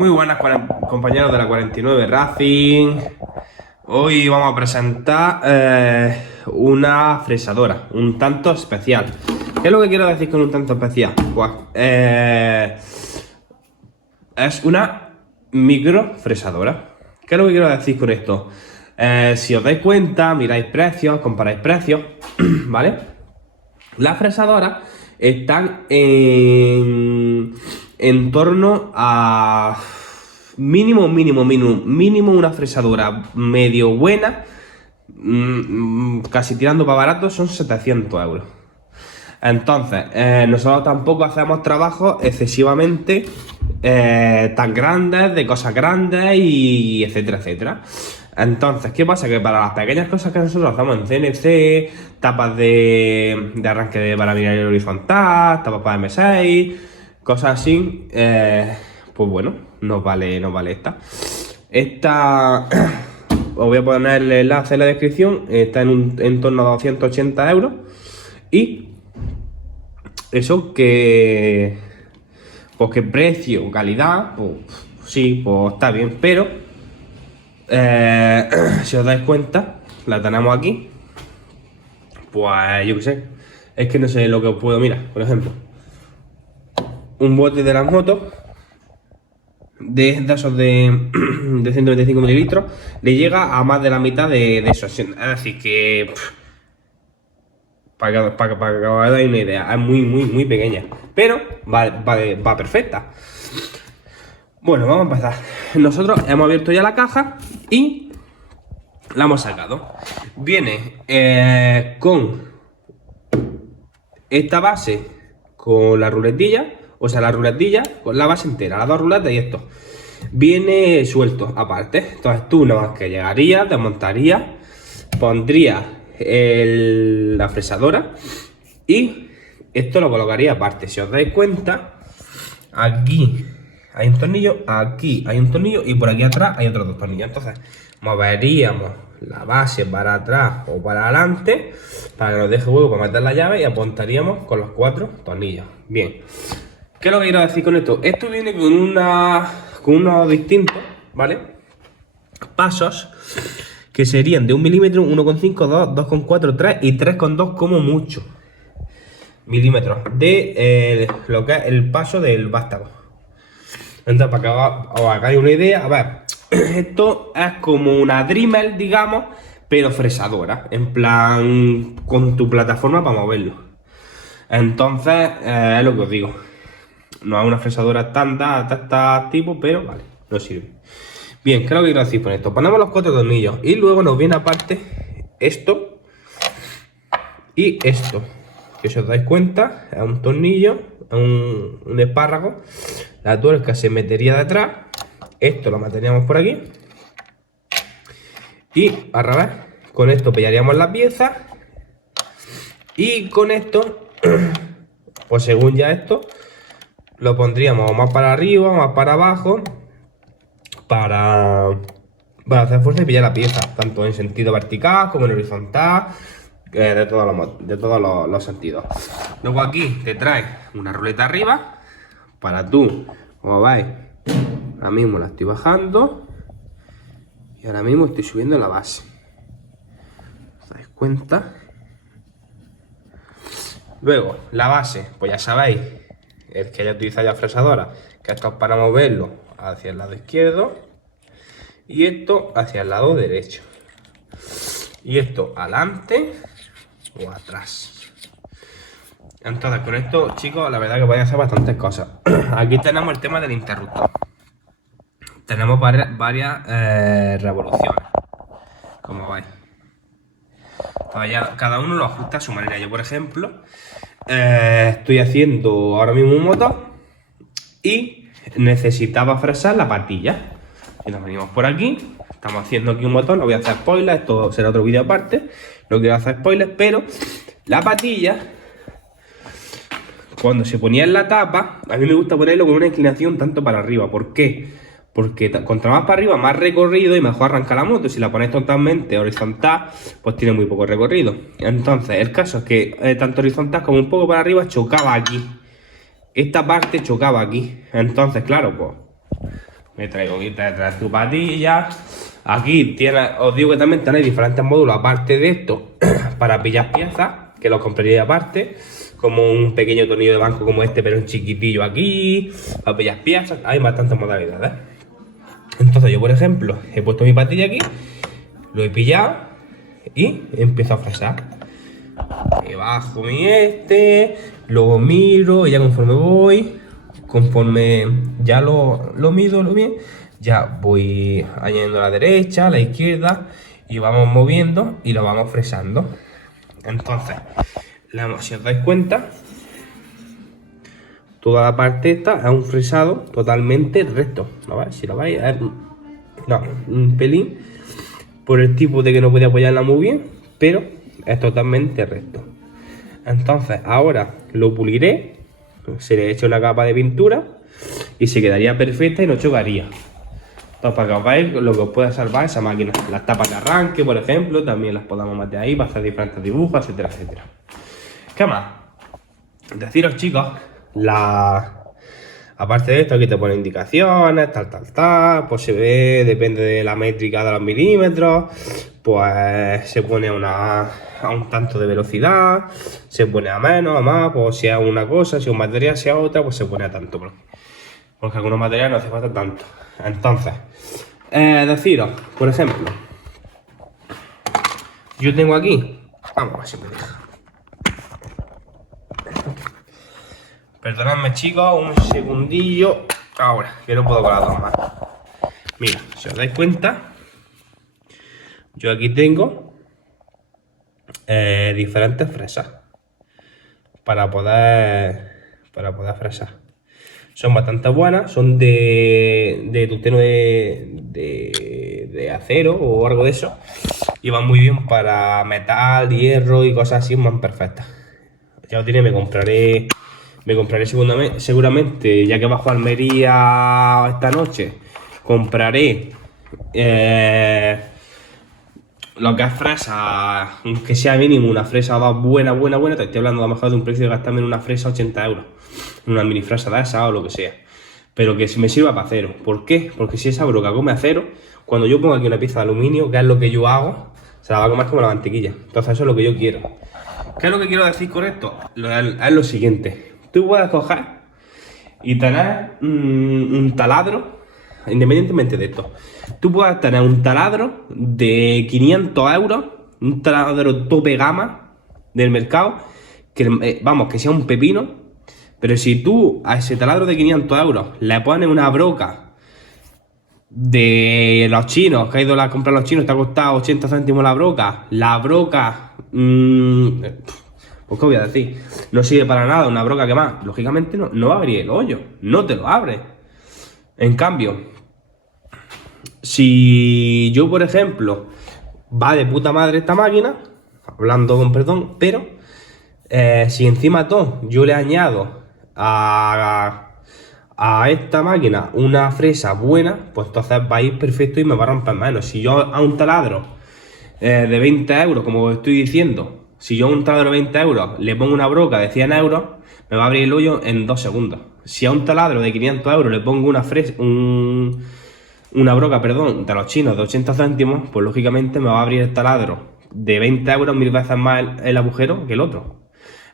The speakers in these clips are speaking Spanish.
Muy buenas compañeros de la 49 Racing. Hoy vamos a presentar una fresadora, un tanto especial. ¿Qué es lo que quiero decir con un tanto especial? Pues es una micro fresadora. ¿Qué es lo que quiero decir con esto? Si os dais cuenta, miráis precios, comparáis precios, ¿vale? Las fresadoras están en torno a mínimo una fresadora medio buena, casi tirando para barato, son 700 euros. Entonces, nosotros tampoco hacemos trabajos excesivamente tan grandes, de cosas grandes y etcétera, etcétera. Entonces, ¿qué pasa? Que para las pequeñas cosas que nosotros hacemos en CNC, tapas de arranque de parabinario horizontal, tapas para M6, cosas así, pues bueno, nos vale esta. Esta, os voy a poner el enlace en la descripción, está en torno a 280 euros. Y eso que, pues que precio, calidad, pues sí, pues está bien, pero si os dais cuenta, la tenemos aquí. Pues yo qué sé, es que no sé lo que os puedo mirar. Por ejemplo, un bote de las motos de esos de 125 mililitros le llega a más de la mitad de eso. Es decir, que para que os hagáis una idea, es muy pequeña, pero va perfecta. Bueno, vamos a empezar. Nosotros hemos abierto ya la caja y la hemos sacado. Viene con esta base, con la ruletilla, o sea, la ruletilla con la base entera, las dos ruletas y esto. Viene suelto aparte. Entonces tú nada más que llegarías, desmontarías, pondrías la fresadora y esto lo colocaría aparte. Si os dais cuenta, aquí hay un tornillo, aquí hay un tornillo y por aquí atrás hay otros dos tornillos. Entonces moveríamos la base para atrás o para adelante para que nos deje hueco para meter la llave y apuntaríamos con los cuatro tornillos. Bien, ¿qué es lo que quiero decir con esto? Esto viene con unos distintos, ¿vale? Pasos que serían de 1 milímetro, 1,5, 2, 2,4, 3 y 3,2 como mucho milímetros de lo que es el paso del vástago. Entonces, para que os hagáis una idea, a ver, esto es como una Dremel, digamos, pero fresadora, en plan con tu plataforma para moverlo. Entonces, es lo que os digo. No es una fresadora estándar de este tipo, pero vale, no sirve. Bien, ¿qué es lo que quiero decir con esto? Ponemos los cuatro tornillos y luego nos viene aparte esto y esto. Que si os dais cuenta, es un tornillo, un espárrago. La tuerca se metería detrás. Esto lo meteríamos por aquí. Y al revés, con esto pillaríamos la pieza. Y con esto, pues según ya esto, lo pondríamos más para arriba, más para abajo. Para hacer fuerza y pillar la pieza, tanto en sentido vertical como en horizontal, de todos los sentidos. Luego aquí te trae una ruleta arriba para tú, como veis, ahora mismo la estoy bajando y ahora mismo estoy subiendo la base. ¿Os dais cuenta? Luego la base, pues ya sabéis, el que haya utilizado ya fresadora, que esto es para moverlo hacia el lado izquierdo y esto hacia el lado derecho, y esto adelante o atrás. Entonces con esto, chicos, la verdad que podéis hacer bastantes cosas. Aquí tenemos el tema del interruptor. Tenemos varias revoluciones, como veis. Entonces ya cada uno lo ajusta a su manera. Yo, por ejemplo, estoy haciendo ahora mismo un motor y necesitaba fresar la patilla. Si nos venimos por aquí, estamos haciendo aquí un motor, no voy a hacer spoiler, esto será otro vídeo aparte, no quiero hacer spoilers, pero la patilla, cuando se ponía en la tapa, a mí me gusta ponerlo con una inclinación tanto para arriba. ¿Por qué? Porque contra más para arriba, más recorrido y mejor arranca la moto. Si la pones totalmente horizontal, pues tiene muy poco recorrido. Entonces, el caso es que tanto horizontal como un poco para arriba chocaba aquí. Esta parte chocaba aquí. Entonces, claro, pues Me traigo aquí, te traes tu patilla. Aquí os digo que también tenéis diferentes módulos aparte de esto para pillar piezas, que los compraría aparte, como un pequeño tornillo de banco como este, pero un chiquitillo aquí, para pillar piezas. Hay bastantes modalidades. Entonces yo, por ejemplo, he puesto mi patilla aquí, lo he pillado y empiezo a fresar. Me bajo mi luego miro y ya conforme ya lo mido bien, ya voy añadiendo a la derecha, a la izquierda y vamos moviendo y lo vamos fresando. Entonces, si os dais cuenta, toda la parte esta es un fresado totalmente recto, ¿no veis? Si lo veis, es un pelín por el tipo de que no podía apoyarla muy bien, pero es totalmente recto. Entonces ahora lo puliré, se le echa una capa de pintura y se quedaría perfecta y no chocaría. Entonces, para que os veáis lo que os puede salvar esa máquina. Las tapas de arranque, por ejemplo, también las podamos meter ahí para hacer diferentes dibujos, etcétera, etcétera. ¿Qué más? Deciros, chicos, aparte de esto, aquí te pone indicaciones, tal, pues se ve, depende de la métrica de los milímetros, pues se pone a un tanto de velocidad, se pone a menos, a más, pues si es una cosa, si un material, si es otra, pues se pone a tanto, porque algunos materiales no hace falta tanto. Entonces, deciros, por ejemplo, yo tengo aquí, vamos a ver si me deja. Perdonadme, chicos, un segundillo. Ahora, que no puedo con las dos manos. Mira, si os dais cuenta, yo aquí tengo diferentes fresas para poder fresar. Son bastante buenas, son de tungsteno de acero o algo de eso. Y van muy bien para metal, hierro y cosas así, van perfectas. Ya os diré, me compraré seguramente, ya que bajo a Almería esta noche, compraré lo que es fresa, aunque sea mínimo una fresa buena, te estoy hablando a lo mejor de un precio de gastarme en una fresa 80 euros, en una mini fresa de esa o lo que sea, pero que me sirva para acero. ¿Por qué? Porque si esa broca come acero, cuando yo pongo aquí una pieza de aluminio, que es lo que yo hago, se la va a comer como la mantequilla. Entonces eso es lo que yo quiero. ¿Qué es lo que quiero decir con esto? Es lo siguiente: tú puedes coger y tener un taladro, independientemente de esto, tú puedes tener un taladro de 500 euros, un taladro tope gama del mercado, que que sea un pepino, pero si tú a ese taladro de 500 euros le pones una broca de los chinos, que ha ido a comprar los chinos, te ha costado 80 céntimos la broca, pues qué voy a decir, no sirve para nada, una broca que más, lógicamente no va a abrir el hoyo, no te lo abre. En cambio, si yo, por ejemplo, va de puta madre esta máquina, hablando con perdón, pero si encima todo yo le añado a esta máquina una fresa buena, pues entonces va a ir perfecto y me va a romper menos. Si yo a un taladro de 20 euros, como estoy diciendo, si yo a un taladro de 20 euros le pongo una broca de 100 euros, me va a abrir el hoyo en 2 segundos. Si a un taladro de 500 euros le pongo una broca, perdón, de los chinos de 80 céntimos, pues lógicamente me va a abrir el taladro de 20 euros 1000 veces más el agujero que el otro.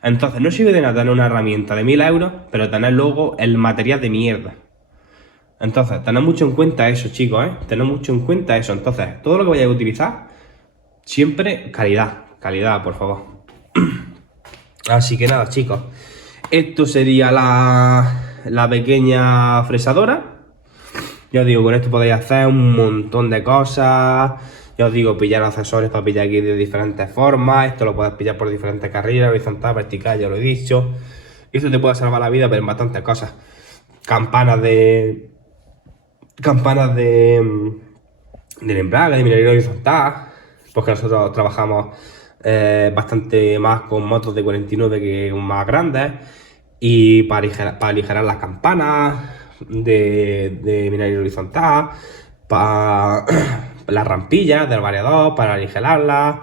Entonces no sirve de nada tener una herramienta de 1000 euros, pero tener luego el material de mierda. Entonces, tened mucho en cuenta eso, chicos, tened mucho en cuenta eso. Entonces, todo lo que vayáis a utilizar, siempre calidad, por favor. Así que nada, chicos, esto sería la pequeña fresadora. Ya os digo, con esto podéis hacer un montón de cosas. Ya os digo, pillar accesorios para pillar aquí de diferentes formas. Esto lo puedes pillar por diferentes carriles, horizontal, vertical, ya lo he dicho. Esto te puede salvar la vida, pero en bastantes cosas. Campanas de embrague, de minería horizontal. Porque nosotros trabajamos bastante más con motos de 49 que más grandes. Y para aligerar las campanas de minería horizontal, para las rampillas del variador, para aligerarlas,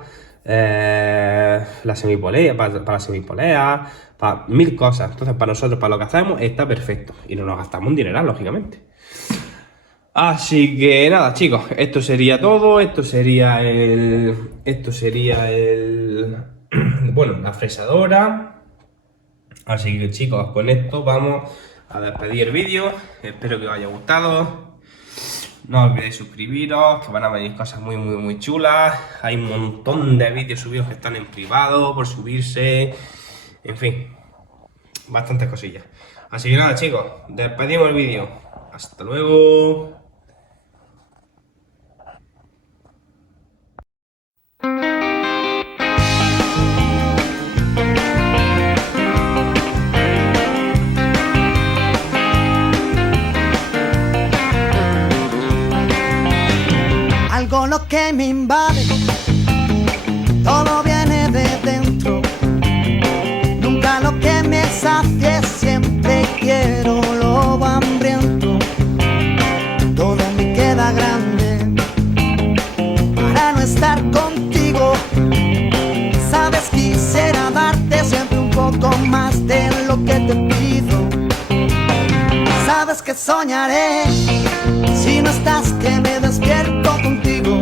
la semipolea, para la semipolea, para 1000 cosas. Entonces, para nosotros, para lo que hacemos, está perfecto y no nos gastamos un dineral, lógicamente. Así que nada, chicos, esto sería todo. Bueno, la fresadora. Así que chicos, con esto vamos a despedir el vídeo. Espero que os haya gustado. No os olvidéis suscribiros, que van a venir cosas muy chulas. Hay un montón de vídeos subidos que están en privado por subirse. En fin, bastantes cosillas. Así que nada, chicos, despedimos el vídeo. Hasta luego. Algo lo que me invade, todo viene de dentro. Nunca lo que me sacie, siempre quiero lo hambriento. Todo me queda grande para no estar contigo. Sabes, quisiera darte siempre un poco más de lo que te pido. Sabes que soñaré si no estás, que me despierto contigo.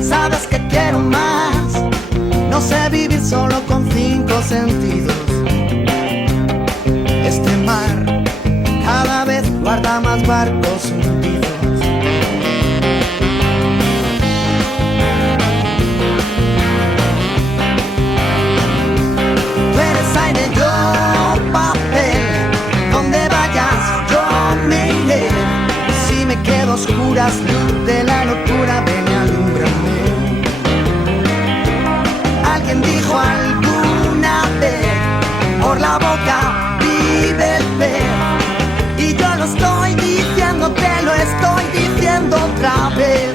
Sabes que quiero más, no sé vivir solo con 5 sentidos. Este mar cada vez guarda más barcos hundidos. Tú eres aire, yo papel, donde vayas yo me iré. Si me quedo a oscuras, luz de la locura, ven y alúmbrame. Alguien dijo alguna vez, por la boca vive el pez. Y yo lo estoy diciendo, te lo estoy diciendo otra vez.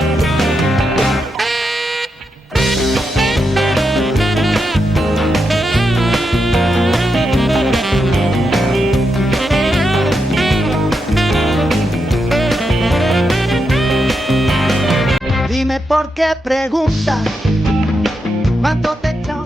Dime por qué preguntas cuánto te echa